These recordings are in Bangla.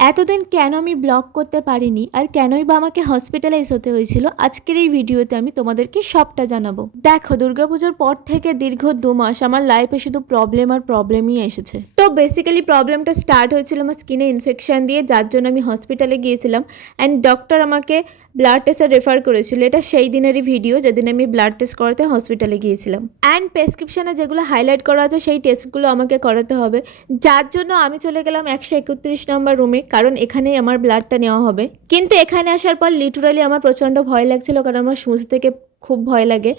এতদিন কেন আমি ব্লগ করতে পারিনি আর কেনই বা আমাকে হসপিটালাইজ হতে হয়েছিল, আজকের এই ভিডিওতে আমি তোমাদেরকে সবটা জানাব। দেখো, দুর্গাপুজোর পর থেকে দীর্ঘ দু মাস আমার লাইফে শুধু প্রবলেম আর প্রবলেমই এসেছে। তো বেসিক্যালি প্রবলেমটা স্টার্ট হয়েছিল আমার স্কিনে ইনফেকশন দিয়ে, যার জন্য আমি হসপিটালে গিয়েছিলাম অ্যান্ড ডক্টর আমাকে ব্লাড টেস্টে রেফার করেছিল। এটা সেই দিনেরই ভিডিও যেদিন আমি ব্লাড টেস্ট করাতে হসপিটালে গিয়েছিলাম। অ্যান্ড প্রেসক্রিপশনে যেগুলো হাইলাইট করা আছে, সেই টেস্টগুলো আমাকে করাতে হবে। যার জন্য আমি চলে গেলাম একশো একত্রিশ নম্বর রুমে কারণ এখানেই আমার ব্লাডটা নেওয়া হবে। কিন্তু এখানে আসার পর লিটারালি আমার প্রচণ্ড ভয় লাগছিল, কারণ আমার সুচ থেকে খুব ভয় লাগে।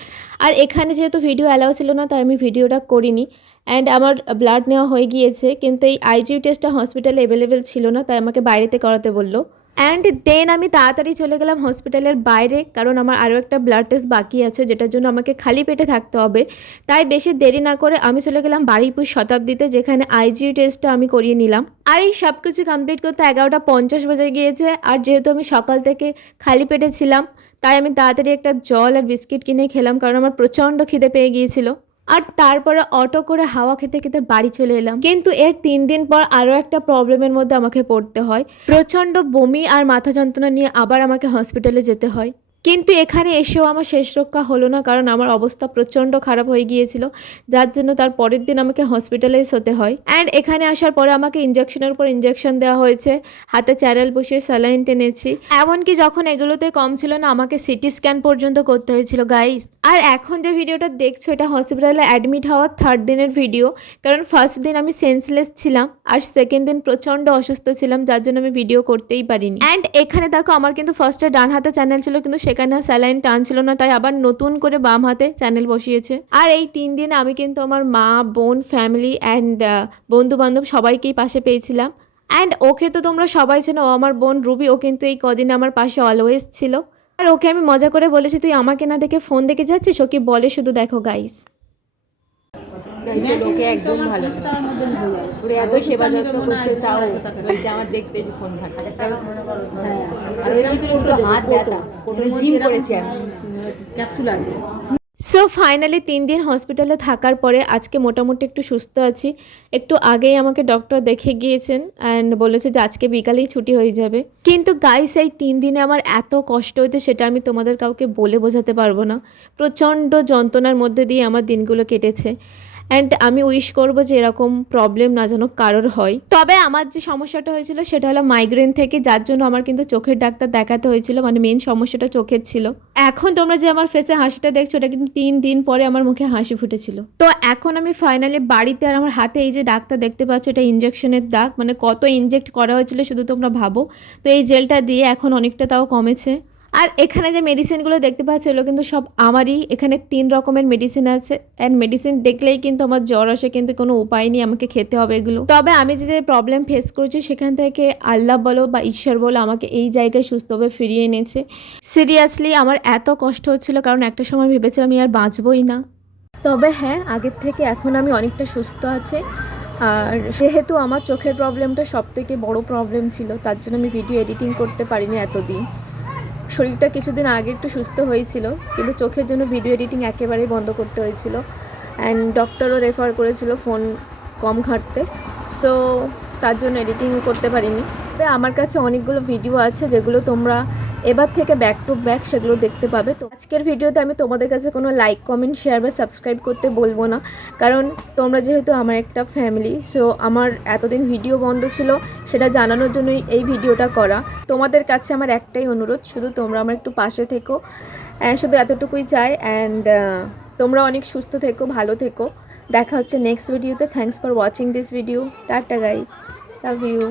আর এখানে যেহেতু ভিডিও অ্যালাউ ছিল না, তাই আমি ভিডিওটা করিনি। অ্যান্ড আমার ব্লাড নেওয়া হয়ে গিয়েছে, কিন্তু এই আইজিউ টেস্টটা হসপিটালে অ্যাভেলেবেল ছিল না, তাই আমাকে বাইরেতে করাতে বলল। অ্যান্ড দেন আমি তাড়াতাড়ি চলে গেলাম হসপিটালের বাইরে, কারণ আমার আরও একটা ব্লাড টেস্ট বাকি আছে, যেটার জন্য আমাকে খালি পেটে থাকতে হবে। তাই বেশি দেরি না করে আমি চলে গেলাম বারুইপুর শতাব্দীতে, যেখানে আইজিউ টেস্টটা আমি করিয়ে নিলাম। আর এই সব কিছু কমপ্লিট করতে এগারোটা পঞ্চাশ বাজে গিয়েছে, আর যেহেতু আমি সকাল থেকে খালি পেটে ছিলাম, তাই আমি তাড়াতাড়ি একটা জল আর বিস্কিট কিনে খেলাম, কারণ আমার প্রচণ্ড খিদে পেয়ে গিয়েছিল। আর তারপরে অটো করে হাওয়া খেতে খেতে বাড়ি চলে এলাম। কিন্তু এর তিন দিন পর আরও একটা প্রবলেমের মধ্যে আমাকে পড়তে হয়। প্রচণ্ড বমি আর মাথা যন্ত্রণা নিয়ে আবার আমাকে হসপিটালে যেতে হয়। কিন্তু এখানে এসেও আমার শেষ রক্ষা হলো না, কারণ আমার অবস্থা প্রচণ্ড খারাপ হয়ে গিয়েছিল, যার জন্য তার পরের দিন আমাকে হসপিটালাইজ হতে হয়। অ্যান্ড এখানে আসার পরে আমাকে ইঞ্জেকশনের উপর ইঞ্জেকশন দেওয়া হয়েছে, হাতে চ্যানেল বসিয়ে স্যালাইন টেনেছি। এমনকি যখন এগুলোতে কম ছিল না, আমাকে সিটি স্ক্যান পর্যন্ত করতে হয়েছিল গাইস আর এখন যে ভিডিওটা দেখছ, এটা হসপিটালে অ্যাডমিট হওয়ার থার্ড দিনের ভিডিও কারণ ফার্স্ট দিন আমি সেন্সলেস ছিলাম, আর সেকেন্ড দিন প্রচণ্ড অসুস্থ ছিলাম, যার জন্য আমি ভিডিও করতেই পারিনি। অ্যান্ড এখানে দেখো, আমার কিন্তু ফার্স্টে ডান হাতে চ্যানেল ছিল, কিন্তু সেখানে স্যালাইন টানছিল না, তাই আবার নতুন করে বাম হাতে চ্যানেল বসিয়েছে। আর এই তিন দিন আমি কিন্তু আমার মা, বোন ফ্যামিলি অ্যান্ড বন্ধু বান্ধব সবাইকেই পাশে পেয়েছিলাম। অ্যান্ড ওকে তো তোমরা সবাই চেনো আমার বোন রুবি, ও কিন্তু এই কদিন আমার পাশে অলওয়েজ ছিল। আর ওকে আমি মজা করে বলেছি, তুই আমাকে না দেখে ফোন দেখে যাচ্ছিস? ওকে বলে শুধু দেখো গাইস লোকে একদম ভালো ওরে এত সেবা যত্ন করছে তাও বলছে আমার দেখতে এসে ফোন ঘাটছে। আর ওর ভিতরে দুটো হাত ব্যথা জিম করেছি আমি। ক্যাপসুল আছে। সো ফাইনালি তিন দিন হসপিটালে থাকার পরে আজকে মোটামুটি একটু সুস্থ আছি। একটু আগেই আমাকে ডক্টর দেখে গিয়েছেন অ্যান্ড বলেছে যে আজকে বিকালেই ছুটি হয়ে যাবে। কিন্তু গাইস এই তিন দিনে আমার এত কষ্ট হয়েছে সেটা আমি তোমাদের কাউকে বলে বোঝাতে পারব না। প্রচণ্ড যন্ত্রণার মধ্যে দিয়ে আমার দিনগুলো কেটেছে। অ্যান্ড আমি উইশ করব যে এরকম প্রবলেম না যেন কারোর হয়। তবে আমার যে সমস্যাটা হয়েছিল সেটা হলো মাইগ্রেন থেকে, যার জন্য আমার কিন্তু চোখের ডাক্তার দেখাতে হয়েছিল মানে মেন সমস্যাটা চোখের ছিল। এখন তোমরা যে আমার ফেসে হাসিটা দেখছ ওটা কিন্তু তিন দিন পরে আমার মুখে হাসি ফুটেছিল। তো এখন আমি ফাইনালি বাড়িতে আর আমার হাতে এই যে ডাক্তার দেখতে পাচ্ছ, এটা ইঞ্জেকশনের দাগ মানে কত ইনজেক্ট করা হয়েছিল শুধু তোমরা ভাবো। তো এই জেলটা দিয়ে এখন অনেকটা তাও কমেছে। আর এখানে যে মেডিসিনগুলো দেখতে পাচ্ছ, এগুলো কিন্তু সব আমারই। এখানে তিন রকমের মেডিসিন আছে। অ্যান্ড মেডিসিন দেখলেই কিন্তু আমার জ্বর আসে, কিন্তু কোনো উপায় নেই, আমাকে খেতে হবে এগুলো। তবে আমি যে যে প্রবলেম ফেস করছি, সেখান থেকে আল্লাহ বলো বা ঈশ্বর বলো আমাকে এই জায়গায় সুস্থভাবে ফিরিয়ে এনেছে। সিরিয়াসলি আমার এত কষ্ট হচ্ছিল, কারণ একটা সময় ভেবেছিলাম আমি আর বাঁচবই না। তবে হ্যাঁ আগের থেকে এখন আমি অনেকটা সুস্থ আছি। আর যেহেতু আমার চোখের প্রবলেমটা সব থেকে বড় প্রবলেম ছিল, তার জন্য আমি ভিডিও এডিটিং করতে পারিনি এতদিন। শরীরটা কিছুদিন আগে একটু সুস্থ হয়েছিল, কিন্তু চোখের জন্য ভিডিও এডিটিং একেবারেই বন্ধ করতে হয়েছিল। অ্যান্ড ডক্টরও রেফার করেছিল ফোন কম ঘাঁটতে। সো তার জন্য এডিটিং করতে পারিনি। তবে আমার কাছে অনেকগুলো ভিডিও আছে যেগুলো তোমরা এবার থেকে ব্যাক টু ব্যাক সেগুলো দেখতে পাবে। তো আজকের ভিডিওতে আমি তোমাদের কাছে কোনো লাইক কমেন্ট শেয়ার বা সাবস্ক্রাইব করতে বলব না। কারণ তোমরা যেহেতু আমার একটা ফ্যামিলি সো আমার এতদিন ভিডিও বন্ধ ছিল, সেটা জানানোর জন্যই এই ভিডিওটা করা। তোমাদের কাছে আমার একটাই অনুরোধ, শুধু তোমরা আমার একটু পাশে থেকো। শুধু এতটুকুই চাই অ্যান্ড তোমরা অনেক সুস্থ থেকো, ভালো থেকো। দেখা হচ্ছে নেক্সট ভিডিওতে thanks for watching this video tata guys love you